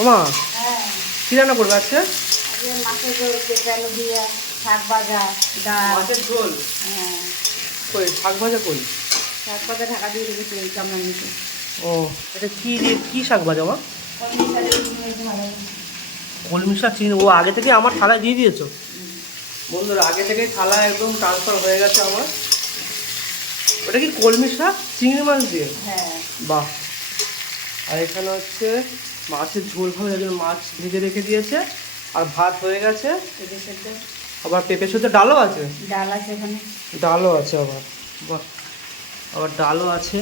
ওমা হ্যাঁ, কি রান্না করবে আজকে? আজকে মাছের ঝোল, পেঁপে আলু দিয়ে, শাক ভাজা, ডাল। মাছের ঝোল? হ্যাঁ, কই শাক ভাজা কই? শাক ভাজা ঢাকা দিয়ে রেখেছি এই কামড়ার নিচে। ও এটা কি দিয়ে কি শাক ভাজা মা? কলমি শাকের চিংড়ি মাছ ভালো লাগে। কলমি শাক চিংড়ি, ও আগে থেকে আমার থালায় দিয়ে দিয়েছো? বন্ধুরা আগে থেকেই থালা একদম ট্রান্সফার হয়ে গেছে আমার। ওটা কি কলমি শাক চিংড়ি মাছ দিয়ে? হ্যাঁ, বাহ। আর এখানে হচ্ছে মাছের ঝোল ভালো, একজন মাছ ভেজে রেখে দিয়েছে, আর ভাত হয়ে গেছে, পেঁপে সেদ্ধ, আবার পেঁপে সাথে ডালও আছে। ডাল আছে এখানে। ডালও আছে আবার, বাহ, আবার ডালও আছে।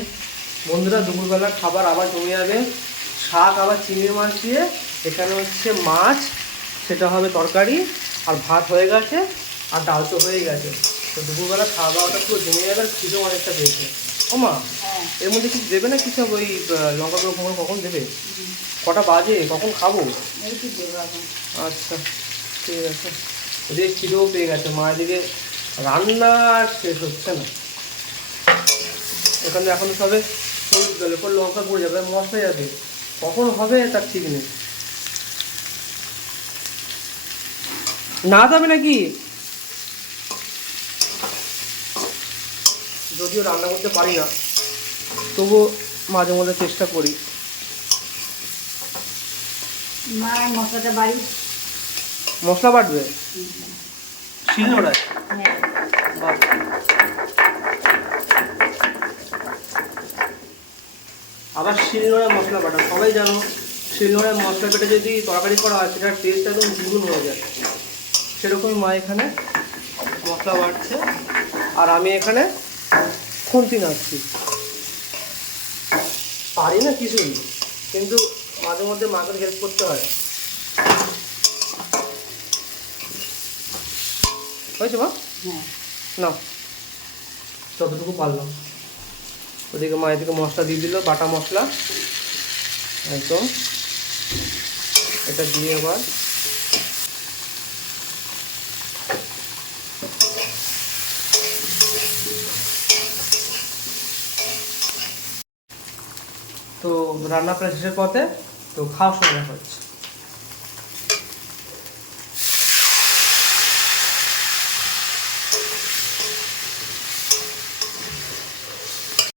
বন্ধুরা দুপুরবেলা খাবার আবার জমে যাবে, শাক আবার চিংড়ি মাছ দিয়ে, এখানে হচ্ছে মাছ, সেটা হবে তরকারি, আর ভাত হয়ে গেছে, আর ডাল তো হয়ে গেছে। তো দুপুরবেলা খাওয়া দাওয়াটা পুরো জমে যাবে, আর খিদেও অনেকটা পেয়েছে। ও মা, হ্যাঁ, এর মধ্যে কিছু দেবে না কিছু? ওই লঙ্কা গুঁড়ো ফোঁড়ো কখন দেবে? হুম, কটা বাজে, কখন খাবো? এই কি দেবো এখন? আচ্ছা ঠিক আছে। ওদিকে খিদেও পেয়ে গেছে, মা এদিকে রান্না আর শেষ হচ্ছে না। এখানে এখন সবে হলুদ গেলে পর লঙ্কা পড়ে যাবে, মশলা যাবে, কখন হবে তার ঠিক নেই। না যাবে নাকি? যদিও রান্না করতে পারি না, তবুও মাঝে মধ্যে চেষ্টা করি। মা মশলাটা বাড়ি। মশলা বাটবে শিলনোড়ায়? হ্যাঁ, বাহ। আবার শিলনোড়ায় মশলা বাটা, সবাই জানো শিলনোড়ায় মশলা বেটে যদি তরকারি করা হয় সেটার টেস্ট একদম দ্বিগুণ হয়ে যায়। সেরকমই মা এখানে মশলা বাটছে, আর আমি এখানে খুন্তি নাড়ছি। পারি না কিছুই, কিন্তু মাঝে মধ্যে মাকে হেল্প করতে হয়। হয়েছে মা? হ্যাঁ, না, যতটুকু পারলাম। ওদিকে মা এদিকে মশলা দিয়ে দিল, বাটা মশলা একদম। এটা দিয়ে এবার তো রান্না প্রায় শেষের পথে, তো খাওয়ার সময় দেখা হচ্ছে।